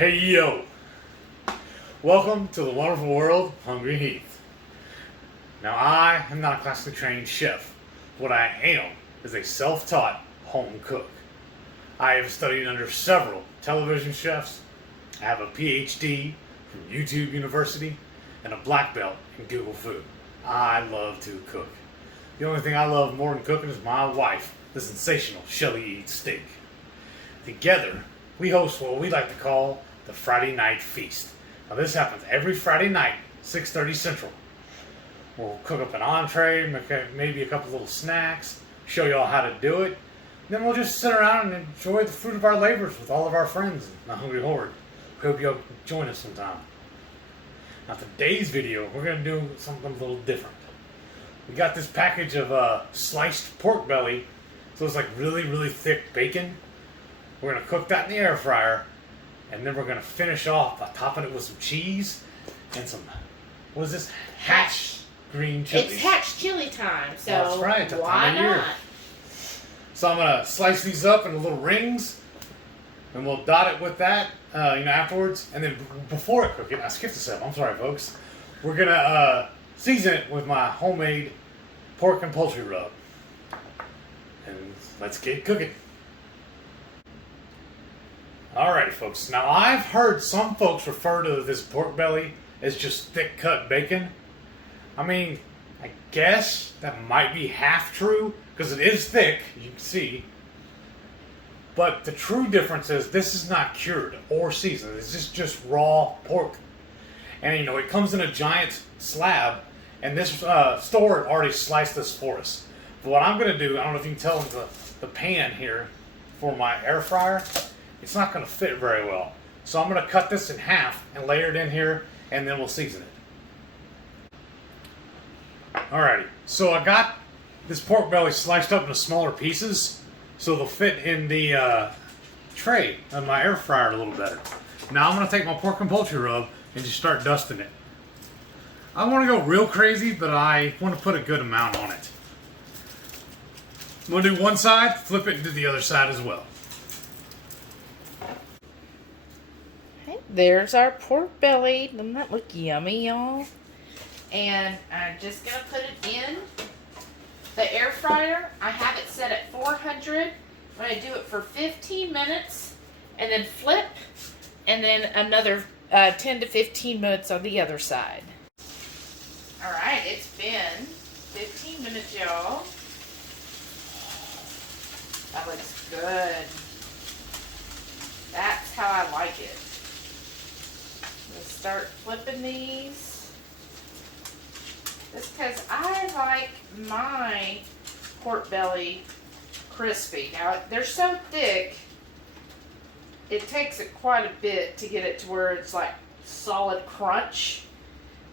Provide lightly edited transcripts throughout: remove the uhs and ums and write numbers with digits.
Hey yo! Welcome to the wonderful world, HungryHeath. Now I am not a classically trained chef. What I am is a self-taught home cook. I have studied under several television chefs. I have a PhD from YouTube University and a black belt in Google Food. I love to cook. The only thing I love more than cooking is my wife, the sensational Shelly eats steak. Together, we host what we like to call the Friday Night Feast. Now this happens every Friday night, 6:30 Central. We'll cook up an entree, maybe a couple little snacks, show you all how to do it. Then we'll just sit around and enjoy the fruit of our labors with all of our friends in the Hungry Horde. We hope you'll join us sometime. Now today's video, we're going to do something a little different. We got this package of sliced pork belly, so it's like really thick bacon. We're going to cook that in the air fryer, and then we're going to finish off by topping it with some cheese and some, what is this? Hatch green chilies. It's hatch chili time, so that's right, that why time of year. not? So I'm going to slice these up into little rings, and we'll dot it with that, afterwards. And then before I cook it, I skipped a step. I'm sorry, folks. We're going to season it with my homemade pork and poultry rub. And let's get cooking. Alrighty, folks. Now, I've heard some folks refer to this pork belly as just thick-cut bacon. I mean, I guess that might be half true, because it is thick, you can see. But the true difference is this is not cured or seasoned. This is just raw pork. And, it comes in a giant slab, and this store already sliced this for us. But what I'm going to do, I don't know if you can tell in the pan here for my air fryer, it's not going to fit very well. So I'm going to cut this in half and layer it in here, and then we'll season it. Alrighty, so I got this pork belly sliced up into smaller pieces so they'll fit in the tray of my air fryer a little better. Now I'm going to take my pork and poultry rub and just start dusting it. I don't want to go real crazy, but I want to put a good amount on it. I'm going to do one side, flip it, and do the other side as well. There's our pork belly. Doesn't that look yummy, y'all? And I'm just going to put it in the air fryer. I have it set at 400. I'm going to do it for 15 minutes and then flip, and then another 10 to 15 minutes on the other side. Alright, it's been 15 minutes, y'all. That looks good. That's how I like it. Let's start flipping these. Just because I like my pork belly crispy. Now, they're so thick, it takes it quite a bit to get it to where it's like solid crunch.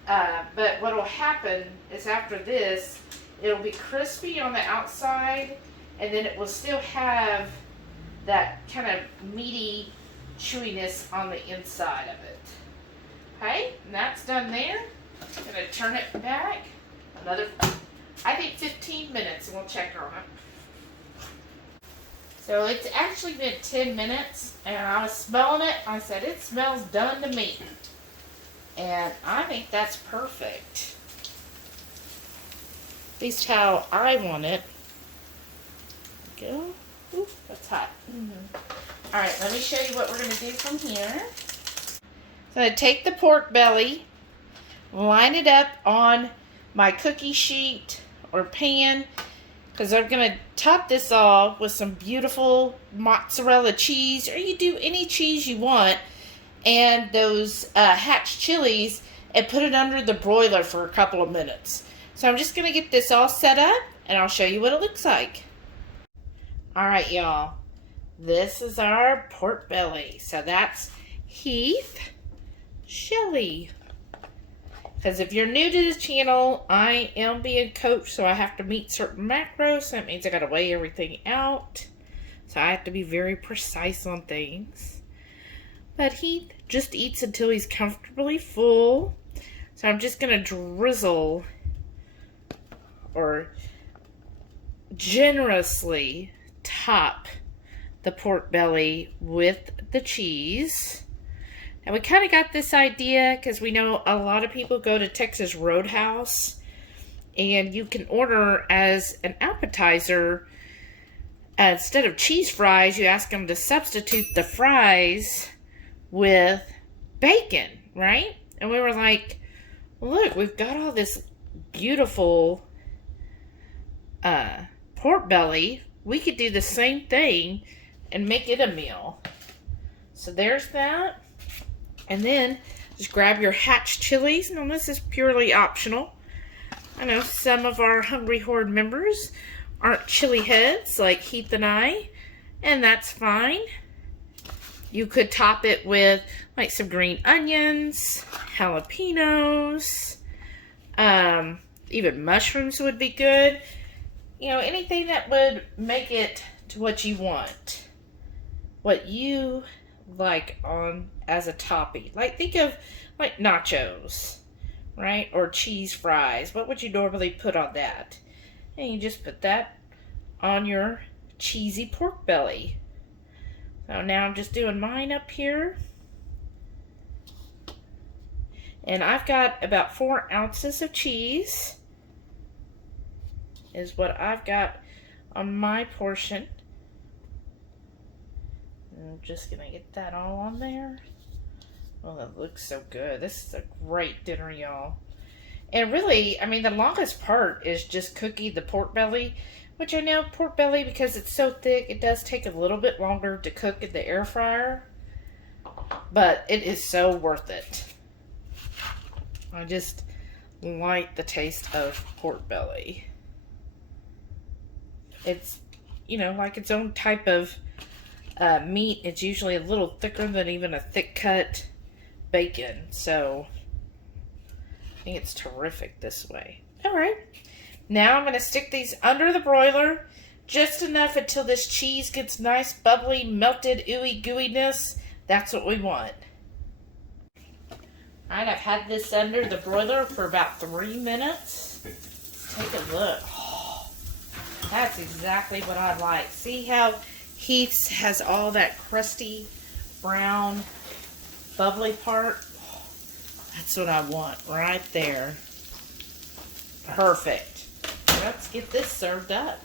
But what will happen is after this, it'll be crispy on the outside, and then it will still have that kind of meaty chewiness on the inside of it. Okay, and that's done there. I'm going to turn it back another, I think 15 minutes, and we'll check on it. So it's actually been 10 minutes, and I was smelling it. I said, it smells done to me. And I think that's perfect. At least how I want it. There we go. Ooh, that's hot. Alright, let me show you what we're going to do from here. So I take the pork belly, line it up on my cookie sheet or pan, because I'm going to top this off with some beautiful mozzarella cheese, or you do any cheese you want, and those hatch chilies, and put it under the broiler for a couple of minutes. So I'm just going to get this all set up, and I'll show you what it looks like. Alright, y'all. This is our pork belly. So that's Heath, Shelly. Because if you're new to this channel, I am being coached, so I have to meet certain macros. So that means I got to weigh everything out. So I have to be very precise on things. But Heath just eats until he's comfortably full. So I'm just going to drizzle or generously top the pork belly with the cheese. And we kind of got this idea because we know a lot of people go to Texas Roadhouse, and you can order as an appetizer, instead of cheese fries, you ask them to substitute the fries with bacon, right? And we were like, look, we've got all this beautiful pork belly. We could do the same thing and make it a meal. So there's that. And then just grab your hatch chilies. Now this is purely optional. I know some of our Hungry Horde members aren't chili heads like Heath and I, and that's fine. You could top it with like some green onions, jalapenos, even mushrooms would be good. You know, anything that would make it to what you want. What you like on as a topping. Like think of like nachos, right? Or cheese fries. What would you normally put on that? And you just put that on your cheesy pork belly. So now I'm just doing mine up here. And I've got about 4 ounces of cheese. Is what I've got on my portion. And I'm just going to get that all on there. Oh, that looks so good. This is a great dinner, y'all. And really, I mean, the longest part is just cooking the pork belly, which I know pork belly, because it's so thick, it does take a little bit longer to cook in the air fryer. But it is so worth it. I just like the taste of pork belly. It's, you know, like its own type of meat. It's usually a little thicker than even a thick cut bacon. So I think it's terrific this way. Alright. Now I'm going to stick these under the broiler. Just enough until this cheese gets nice, bubbly, melted, ooey gooiness. That's what we want. Alright, I've had this under the broiler for about 3 minutes. Take a look. Oh, that's exactly what I like. See how Heath's has all that crusty, brown, bubbly part? Oh, that's what I want right there. Perfect. Let's get this served up.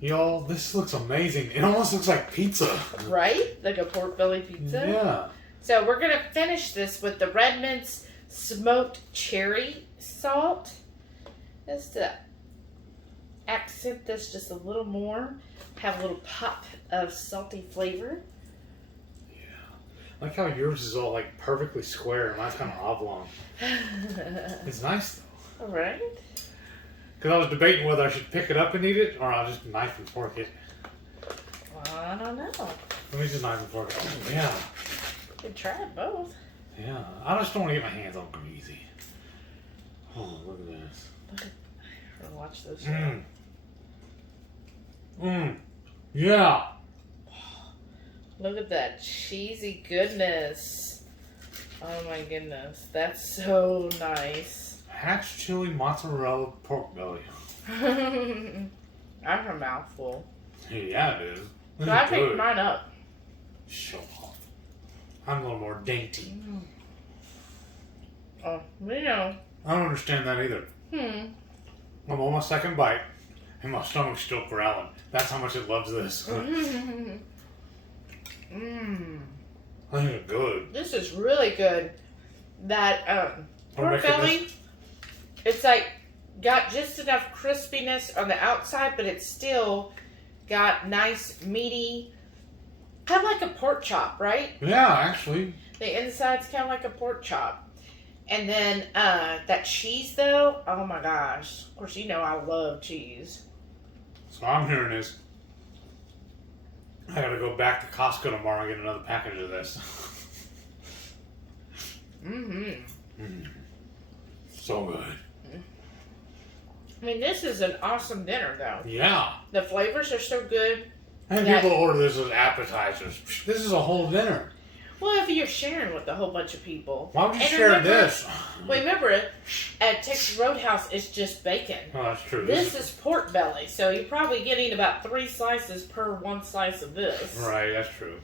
Y'all, this looks amazing. It almost looks like pizza. Right? Like a pork belly pizza? Yeah. So we're going to finish this with the Redmond's smoked cherry salt. Just to accent this just a little more. Have a little pop of salty flavor. Yeah. I like how yours is all like perfectly square and mine's kind of oblong. It's nice though. Alright. Because I was debating whether I should pick it up and eat it or I'll just knife and fork it. Well, I don't know. Let me just knife and fork it. Oh, yeah. You can try it both. Yeah. I just don't want to get my hands all greasy. Oh, look at this. Look at, watch those. Yeah. Look at that cheesy goodness. Oh my goodness. That's so nice. Hatch chili mozzarella pork belly. I'm a mouthful. Yeah, it is. So I picked mine up. Show off. I'm a little more dainty. Oh, you know. I don't understand that either. I'm on my second bite, and my stomach's still growling. That's how much it loves this. I think it's good. This is really good. That pork belly, it's like got just enough crispiness on the outside, but it's still got nice meaty, kind of like a pork chop, right? Yeah, actually. The inside's kind of like a pork chop. And then that cheese, though, oh my gosh. Of course, you know I love cheese. So I'm hearing is I gotta go back to Costco tomorrow and get another package of this. So good. I mean, this is an awesome dinner, though. Yeah. The flavors are so good. I think people order this as appetizers. This is a whole dinner. Well, if you're sharing with a whole bunch of people. Why would you share this? Remember, at Texas Roadhouse, it's just bacon. Oh, that's true. This is pork belly, so you're probably getting about 3 slices per 1 slice of this. Right, that's true.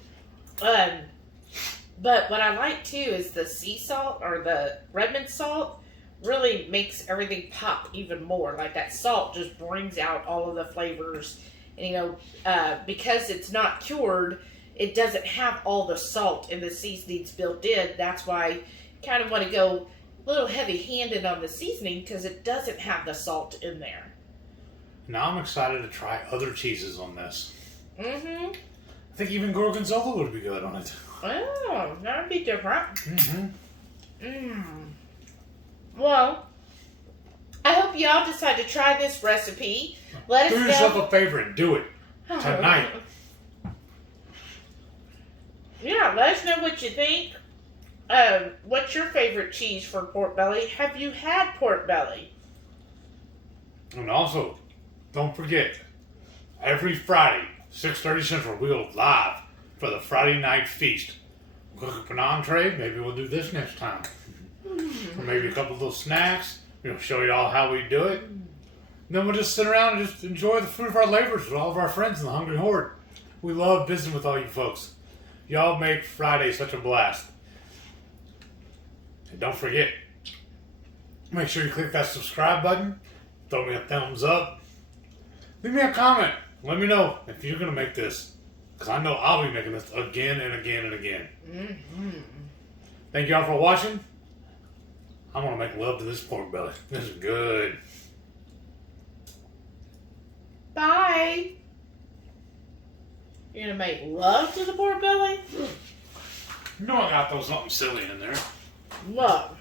But what I like too is the sea salt or the Redmond salt really makes everything pop even more. Like that salt just brings out all of the flavors. And because it's not cured, it doesn't have all the salt and the seasonings built in. That's why I kind of want to go a little heavy-handed on the seasoning because it doesn't have the salt in there. Now I'm excited to try other cheeses on this. Mm-hmm. I think even Gorgonzola would be good on it. Oh, that would be different. Mm-hmm. Well, I hope y'all decide to try this recipe. Let us know. Do yourself a favor and do it tonight. Yeah, let us know what you think. What's your favorite cheese for pork belly? Have you had pork belly? And also, don't forget, every Friday, 6:30 Central, we'll go live for the Friday night feast. Cook up an entree. Maybe we'll do this next time. Or maybe a couple of little snacks. We'll show you all how we do it. And then we'll just sit around and just enjoy the fruit of our labors with all of our friends in the Hungry Horde. We love visiting with all you folks. Y'all make Friday such a blast. And don't forget, make sure you click that subscribe button. Throw me a thumbs up. Leave me a comment. Let me know if you're going to make this. Because I know I'll be making this again and again and again. Mm-hmm. Thank y'all for watching. I'm going to make love to this pork belly. This is good. Bye. You're going to make love to the pork belly? You know I got to throw something silly in there. Love.